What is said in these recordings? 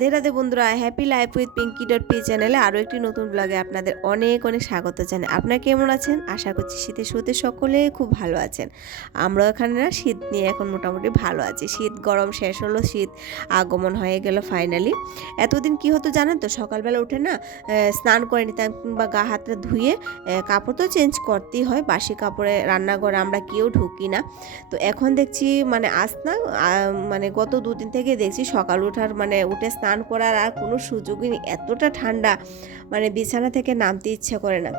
রাধে রাধে বন্ধুরা, happy life with পিঙ্কি.পি চ্যানেলে আরও একটি নতুন ব্লগে আপনাদের অনেক অনেক স্বাগত জানাই। আপনারা কেমন আছেন? আশা করছি শীতের শুরুতে সকলে খুব ভালো আছেন। আমরা এখানে না শীত নিয়ে এখন মোটামুটি ভালো আছি। শীত গরম শেষ হলো, শীত আগমন হয়ে গেল ফাইনালি। এতদিন কি হতো জানেন তো, সকালবেলা উঠে না স্নান করে নিতাম কিংবা গা হাতটা ধুয়ে কাপড় তো চেঞ্জ করতেই হয়, বাসি কাপড়ে রান্নাঘরে আমরা কেউ ঢুকি না। তো এখন দেখছি মানে আজ না মানে গত দুদিন থেকে দেখছি সকাল ওঠার মানে উঠে স্নান করার আর কোনো সুযোগই নেই। এতটা ঠান্ডা, মানে বিছানা থেকে নামতে ইচ্ছে করে না।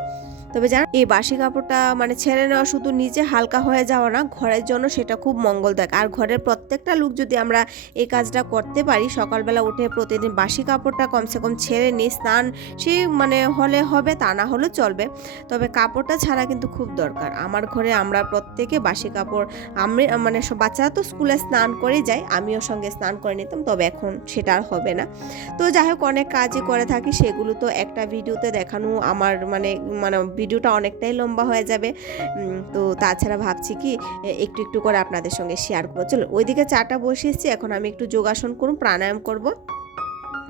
তবে জান, এই বাসি কাপড়টা মানে ছেড়ে নেওয়া শুধু নিচে হালকা হয়ে যাওয়া না, ঘরের জন্য সেটা খুব মঙ্গলদায়ক। আর ঘরের প্রত্যেকটা লোক যদি আমরা এই কাজটা করতে পারি, সকালবেলা উঠে প্রতিদিন বাসি কাপড়টা কমসে কম ছেড়ে নিই, স্নান সে মানে হলে হবে, তা না হলেও চলবে, তবে কাপড়টা ছাড়া কিন্তু খুব দরকার। আমার ঘরে আমরা প্রত্যেকে বাসি কাপড়, আমি মানে বাচ্চারা তো স্কুলে স্নান করে যায়, আমিও সঙ্গে স্নান করে নিতাম, তবে এখন সেটা আর হবে না। তো যাই হোক, অনেক কাজই করে থাকি, সেগুলো তো একটা ভিডিওতে দেখানো আমার মানে মানে ভিডিওটা অনেকটাই লম্বা হয়ে যাবে। তো তাছাড়া ভাবছি কি একটু একটু করে আপনাদের সঙ্গে শেয়ার করবো। চলো, ওইদিকে চাটা বসিয়েছি, এখন আমি একটু যোগাসন করুন, প্রাণায়াম করব।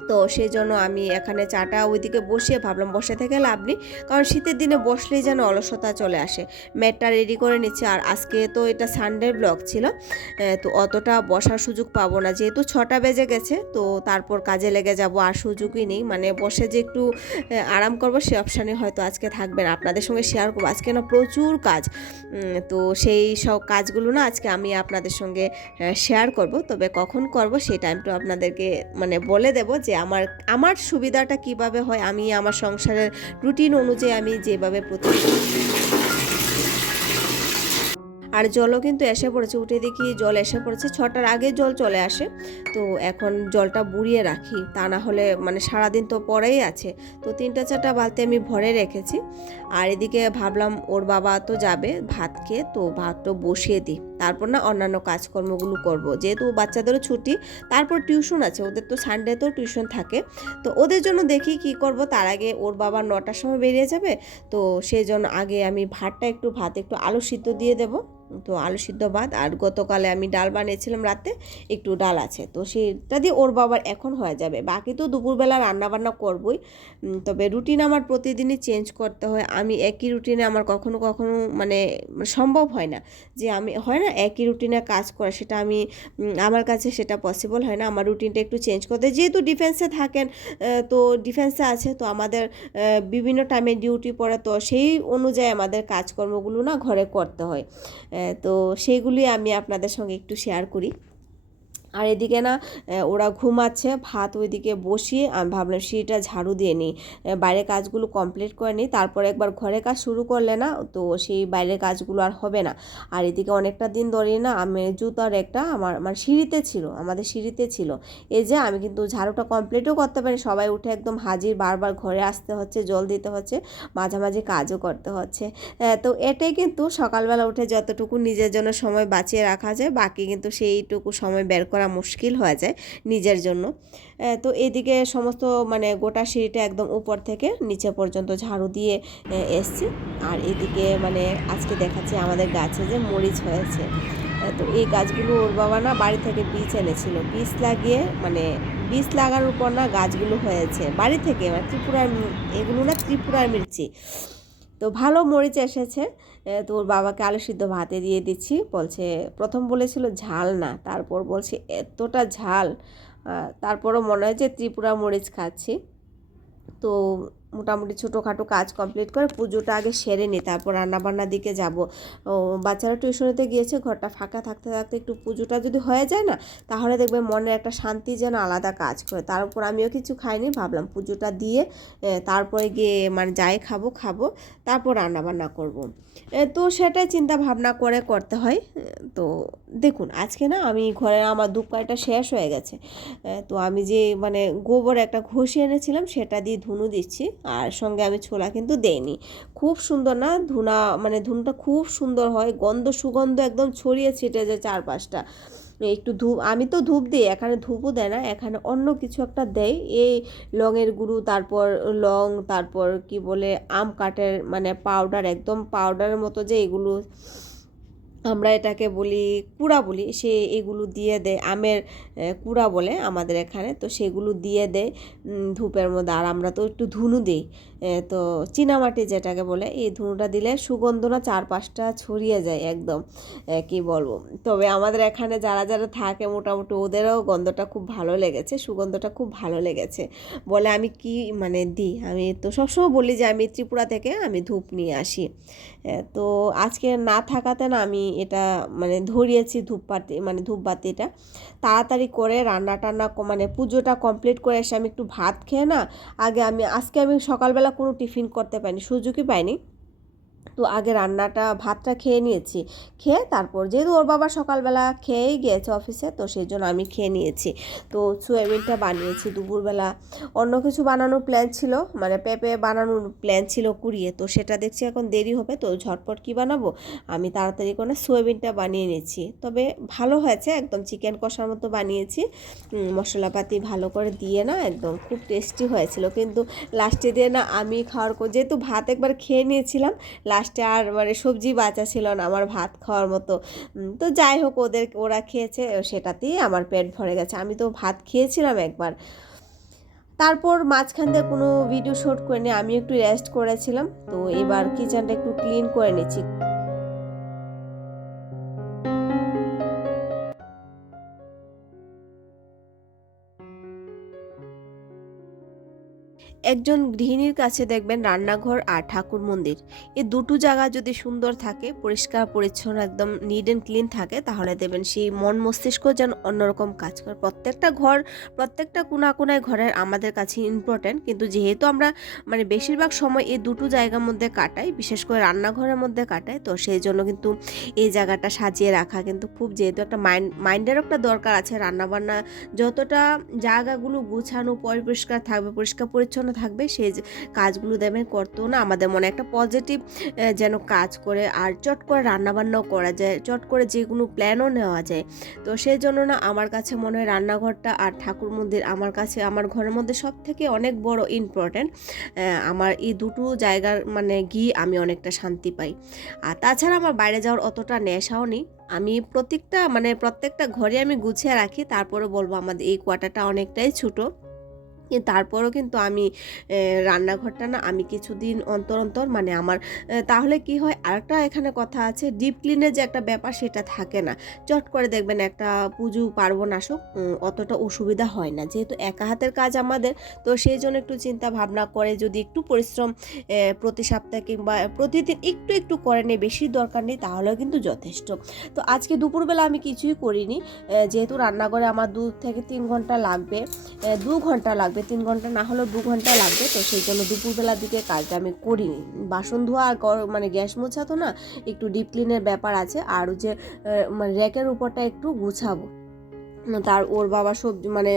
তো সেই জন্য আমি এখানে চাটা ওইদিকে বসিয়ে ভাবলাম বসে থেকে লাভ নেই, কারণ শীতের দিনে বসলেই যেন অলসতা চলে আসে। ম্যাটটা রেডি করে নিচ্ছি, আর আজকে তো এটা সানডে ব্লগ ছিল, তো অতটা বসার সুযোগ পাবো না, যেহেতু 6টা বেজে গেছে, তো তারপর কাজে লেগে যাব, আর সুযোগই নেই। মানে বসে যে একটু আরাম করবো সে অপশানে হয়তো আজকে থাকবে না। আপনাদের সঙ্গে শেয়ার করবো, আজকে না প্রচুর কাজ, তো সেই সব কাজগুলো না আজকে আমি আপনাদের সঙ্গে শেয়ার করব। তবে কখন করব সেই টাইমটা আপনাদেরকে মানে বলে দেব, যে আমার আমার সুবিধাটা কিভাবে হয়, আমি আমার সংসারের রুটিন অনুযায়ী আমি যেভাবে আর জলও কিন্তু এসে পড়েছে, উঠে দেখি জল এসে পড়েছে, 6টার আগে জল চলে আসে। তো এখন জলটা বুড়িয়ে রাখি, তা না হলে মানে সারাদিন তো পরেই আছে। তো 3-4টা বালতি আমি ভরে রেখেছি। আর এদিকে ভাবলাম ওর বাবা তো যাবে ভাত খেয়ে, তো ভাতটা বসিয়ে দিই, তারপর না অন্যান্য কাজকর্মগুলো করব, যেহেতু বাচ্চাদেরও ছুটি, তারপর টিউশন আছে ওদের, তো সানডেতেও টিউশন থাকে। তো ওদের জন্য দেখি কি করব, তার আগে ওর বাবা 9টার সময় বেরিয়ে যাবে, তো সেই জন্য আগে আমি ভাত একটু আলু সিদ্ধ দিয়ে দেবো। তো আলু সিদ্ধ ভাত, আর গতকালে আমি ডাল বানিয়েছিলাম রাতে, একটু ডাল আছে, তো সেটা দিয়ে ওর বাবার এখন হয়ে যাবে। বাকি তো দুপুরবেলা রান্নাবান্না করবই, তবে রুটিন আমার প্রতিদিনই চেঞ্জ করতে হয়। আমি একই রুটিনে আমার কখনো কখনো মানে সম্ভব হয় না, যে আমি হয় না একই রুটিনে কাজ করে, সেটা আমি আমার কাছে সেটা পসিবল হয় না। আমার রুটিনটা একটু চেঞ্জ করতে, যেহেতু ডিফেন্সে থাকেন, তো ডিফেন্সে আছে, তো আমাদের বিভিন্ন টাইমে ডিউটি পড়ে, তো সেই অনুযায়ী আমাদের কাজকর্মগুলো না ঘরে করতে হয়। তো সেইগুলি আমি আপনাদের সঙ্গে একটু শেয়ার করি। আর এদিকে না ওরা ঘুমাচ্ছে, ভাত ওইদিকে বসিয়ে আমি ভাবলাম সিঁড়িটা ঝাড়ু দিয়ে নিই, বাইরের কাজগুলো কমপ্লিট করে নিই, তারপর একবার ঘরের কাজ শুরু করলে না তো সেই বাইরের কাজগুলো আর হবে না। আর এদিকে অনেকটা দিন ধরে না আমি জুতার একটা আমার মানে সিঁড়িতে ছিল, আমাদের সিঁড়িতে ছিল, এই যে আমি কিন্তু ঝাড়ুটা কমপ্লিটও করতে পারি, সবাই উঠে একদম হাজির, বারবার ঘরে আসতে হচ্ছে, জল দিতে হচ্ছে, মাঝামাঝি কাজও করতে হচ্ছে। তো এটাই কিন্তু সকালবেলা উঠে যতটুকু নিজের জন্য সময় বাঁচিয়ে রাখা যায়, বাকি কিন্তু সেইটুকু সময় বের করা মুশকিল হয়ে যায় নিজের জন্য। তো এদিকে সমস্ত মানে গোটা সিঁড়িটা একদম উপর থেকে নিচে পর্যন্ত ঝাড়ু দিয়ে এসছি। আর এদিকে মানে আজকে দেখাচ্ছি আমাদের গাছে যে মরিচ হয়েছে, তো এই গাছগুলো ওর বাবা না বাড়ি থেকে বীজ এনেছিল, বীজ লাগিয়ে মানে বীজ লাগানোর পর না গাছগুলো হয়েছে বাড়ি থেকে, মানে ত্রিপুরার, এগুলো না ত্রিপুরার মির্চি, তো ভালো মরিচ এসেছে। তো ওর বাবাকে আলু সিদ্ধ ভাতে দিয়ে দিচ্ছি, বলছে প্রথম বলেছিল ঝাল না, তারপর বলছে এতটা ঝাল, তারপরও মনে হয় যে ত্রিপুরা মরিচ খাচ্ছি। তো মোটামুটি ছোটোখাটো কাজ কমপ্লিট করে পুজোটা আগে সেরে নিই, তারপর রান্নাবান্নার দিকে যাব। ও বাচ্চারা টিউশনেতে গিয়েছে, ঘরটা ফাঁকা থাকতে থাকতে একটু পুজোটা যদি হয়ে যায় না, তাহলে দেখবে মনে একটা শান্তি যেন আলাদা কাজ করে। তার উপর আমিও কিছু খাইনি, ভাবলাম পুজোটা দিয়ে তারপরে গিয়ে মানে যাই খাবো, তারপর রান্নাবান্না করব। তো সেটাই চিন্তা ভাবনা করে করতে হয়। তো দেখুন আজকে না আমি ঘরে আমার ধূপকাঠিটা শেষ হয়ে গেছে, তো আমি যে মানে গোবর একটা ঘষি এনেছিলাম সেটা দিয়ে ধুনো দিচ্ছি, আর সঙ্গে আমি ছোলা কিন্তু দেইনি। খুব সুন্দর না ধুনা, মানে ধুনোটা খুব সুন্দর হয়, সুগন্ধ একদম ছড়িয়ে ছিটে যায় চারপাশটা। একটু ধূপ, আমি তো ধূপ দিই, এখানে ধূপও দেয় না, এখানে অন্য কিছু একটা দেয়, এই লংয়ের গুঁড়ো, তারপর লং, তারপর কি বলে আম কাঠের মানে পাউডার, একদম পাউডারের মতো যে এগুলো আমরা এটাকে বলি কুড়া বলি, সে এগুলো দিয়ে দেয়, আমের কুড়া বলে আমাদের এখানে, তো সেগুলো দিয়ে দেয় ধূপের মধ্যে। আর আমরা তো একটু ধুনু দিই, তো চীনামাটি যেটাকে বলে, এই ধুনুটা দিলে সুগন্ধটা চারপাশটা ছড়িয়ে যায় একদম, কি বলবো। তবে আমাদের এখানে যারা যারা থাকে মোটামুটি ওদেরও গন্ধটা খুব ভালো লেগেছে, সুগন্ধটা খুব ভালো লেগেছে বলে আমি কি মানে দিই। আমি তো সবসময় বলি যে আমি ত্রিপুরা থেকে আমি ধূপ নিয়ে আসি। তো আজকে না থাকাতে না আমি এটা মানে ধরিয়েছি ধূপবাতি, মানে ধূপবাতিটা তাড়াতাড়ি করে রান্না টান্না মানে পুজোটা কমপ্লিট করে এসে আমি একটু ভাত খেয়ে না, আজকে আমি সকালবেলা কোনো টিফিন করতে পারিনি, সুযোগই পাইনি। তো আগে ভাতটা খেয়ে নিয়েছি, খেয়ে তারপর যেহেতু ওর বাবা সকালবেলা খেয়েই গিয়েছে অফিসে, তো সেই জন্য আমি খেয়ে নিয়েছি। তো সয়াবিনটা বানিয়েছি দুপুরবেলা। অন্য কিছু বানানোর প্ল্যান ছিল, মানে পেঁপে বানানোর প্ল্যান ছিল কুড়িয়ে, তো সেটা দেখছি এখন দেরি হবে, তো ঝটপট কি বানাবো, আমি তাড়াতাড়ি করে সয়াবিনটা বানিয়ে নিয়েছি। তবে ভালো হয়েছে, একদম চিকেন কষার মতো বানিয়েছি, মশলাপাতি ভালো করে দিয়ে না, একদম খুব টেস্টি হয়েছিল। কিন্তু লাস্টে দিয়ে না আমি যেহেতু ভাত একবার খেয়ে নিয়েছিলাম, লাস্টে আর মানে সবজি বাঁচা ছিল না আমার ভাত খাওয়ার মতো। তো যাই হোক, ওরা খেয়েছে, সেটাতেই আমার পেট ভরে গেছে। আমি তো ভাত খেয়েছিলাম একবার। তারপর মাঝখান দিয়ে কোনো ভিডিও শ্যুট করে নিয়ে আমি একটু রেস্ট করেছিলাম। তো এবার কিচেনটা একটু ক্লিন করে নিচ্ছি। একজন গৃহিণীর কাছে দেখবেন রান্নাঘর আর ঠাকুর মন্দির, এই দুটো জায়গা যদি সুন্দর থাকে, পরিষ্কার পরিচ্ছন্ন একদম নিট অ্যান্ড ক্লিন থাকে, তাহলে দেখবেন সেই মন মস্তিষ্ক যেন অন্যরকম কাজ করে। প্রত্যেকটা ঘর, প্রত্যেকটা কোনায় ঘরের আমাদের কাছে ইম্পর্ট্যান্ট, কিন্তু যেহেতু আমরা মানে বেশিরভাগ সময় এই দুটো জায়গার মধ্যে কাটাই, বিশেষ করে রান্নাঘরের মধ্যে কাটাই, তো সেই জন্য কিন্তু এই জায়গাটা সাজিয়ে রাখা কিন্তু খুব, যেহেতু একটা মাইন্ডেরও একটা দরকার আছে, রান্নাবান্না যতটা জায়গাগুলো গুছানো পরিষ্কার থাকবে, পরিষ্কার পরিচ্ছন্ন থাকবে, সেই কাজগুলো দেবেন করতেও না আমাদের মনে একটা পজিটিভ যেন কাজ করে, আর চট করে রান্নাবান্নাও করা যায়, চট করে যে কোনো প্ল্যানও নেওয়া যায়। তো সেই জন্য না আমার কাছে মনে হয় রান্নাঘরটা আর ঠাকুর মন্দির আমার কাছে, আমার ঘরের মধ্যে সব থেকে অনেক বড় ইম্পর্ট্যান্ট। আমার এই দুটো জায়গার মানে গিয়ে আমি অনেকটা শান্তি পাই। আর তাছাড়া আমার বাইরে যাওয়ার অতটা নেশাও নেই, আমি প্রত্যেকটা ঘরে আমি গুছিয়ে রাখি। তারপরে বলবো আমাদের এই কোয়ার্টারটা অনেকটাই ছোটো, তারপরও কিন্তু আমি রান্নাঘরটা না আমি কিছুদিন অন্তর অন্তর মানে আমার তাহলে কি হয়, আরেকটা এখানে কথা আছে, ডিপ ক্লিনের যে একটা ব্যাপার সেটা থাকে না। চট করে দেখবেন একটা পুজো পার্বণ আসুক, অতটা অসুবিধা হয় না, যেহেতু একা হাতের কাজ আমাদের। তো সেই জন্য একটু চিন্তা ভাবনা করে যদি একটু পরিশ্রম প্রতি সপ্তাহে কিংবা প্রতিদিন একটু একটু করে নেই, বেশি দরকার নেই, তাহলেও কিন্তু যথেষ্ট। তো আজকে দুপুরবেলা আমি কিছুই করিনি, যেহেতু রান্নাঘরে আমার 2 থেকে 3 ঘন্টা লাগবে, 2 ঘন্টা লাগবে, 3 ঘন্টা না হলেও 2 ঘন্টা লাগবে। তো সেই জন্য দুপুরবেলার দিকে কাজটা আমি করিনি। বাসন ধোয়া আর মানে গ্যাস মোছা তো না, একটু ডিপ ক্লিনের ব্যাপার আছে, আর যে মানে র্যাকের উপরটা একটু গুছাবো। ওর বাবা সবজি মানে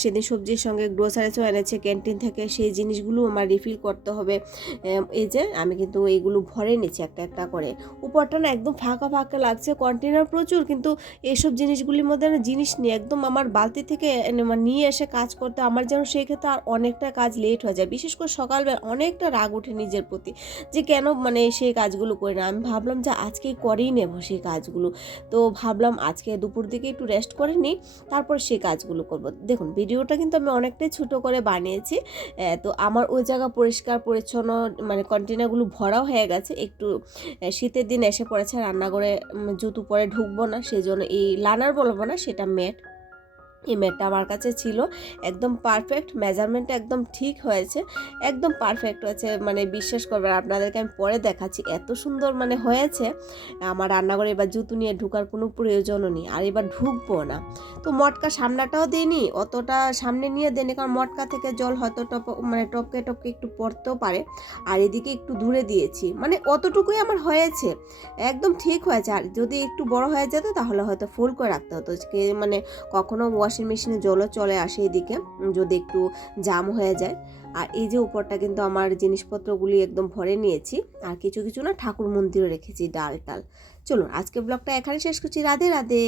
সেদিন সবজির সঙ্গে গ্রোসারিসও এনেছে ক্যান্টিন থেকে, সেই জিনিসগুলো আমার রিফিল করতে হবে। এই যে আমি কিন্তু এইগুলো ভরে নিচ্ছি একটা একটা করে। উপরটা না একদম ফাঁকা ফাঁকা লাগছে, কন্টেনার প্রচুর, কিন্তু এইসব জিনিসগুলির মধ্যে না জিনিস নিয়ে একদম আমার বালতি থেকে নিয়ে এসে কাজ করতে আমার যেন সেই ক্ষেত্রে আর অনেকটা কাজ লেট হয়ে যায়। বিশেষ করে সকালবেলা অনেকটা রাগ ওঠে নিজের প্রতি, যে কেন মানে সেই কাজগুলো করি না। আমি ভাবলাম যে আজকেই করেই নেব সেই কাজগুলো। তো ভাবলাম আজকে দুপুর দিকে একটু রেস্ট করে নিই, তারপর সেই কাজগুলো করব। দেখুন ভিডিওটা কিন্তু আমি অনেকটাই ছোট করে বানিয়েছি। তো আমার ওই জায়গা পরিষ্কার পরিচ্ছন্ন মানে কন্টেনারগুলো ভরাও হয়ে গেছে। একটু শীতের দিন এসে পড়েছে, রান্নাঘরে জুতো পরে ঢুকবো না, সেই জন্য এই লানার বলবো না, সেটা ম্যাট, এই ম্যাটটা আমার কাছে ছিল, একদম পারফেক্ট, মেজারমেন্টটা একদম ঠিক হয়েছে, একদম পারফেক্ট হয়েছে, মানে বিশ্বাস করবেন, আপনাদেরকে আমি পরে দেখাচ্ছি, এত সুন্দর মানে হয়েছে। আমার রান্নাঘরে এবার জুতো নিয়ে ঢোকার কোনো প্রয়োজনও নেই, আর এবার ঢুকবো না। তো মটকা সামনাটাও দিইনি, অতটা সামনে নিয়ে দিইনি, কারণ মটকা থেকে জল হয়তো টপকে টপকে একটু পড়তেও পারে, আর এদিকে একটু দূরে দিয়েছি, মানে অতটুকুই আমার হয়েছে, একদম ঠিক হয়েছে। আর যদি একটু বড় হয়ে যেত তাহলে হয়তো ফুল করে রাখতে হতো, মানে কখনো ওয়াশিং মেশিনে জলও চলে আসে এদিকে যদি একটু জাম হয়ে যায়। আর এই যে উপরটা কিন্তু আমার জিনিসপত্রগুলি একদম ভরে নিয়েছি, আর কিছু কিছু না ঠাকুর মন্দিরে রেখেছি, ডাল টাল। চলুন আজকে ব্লগটা এখানে শেষ করছি। রাধে রাধে।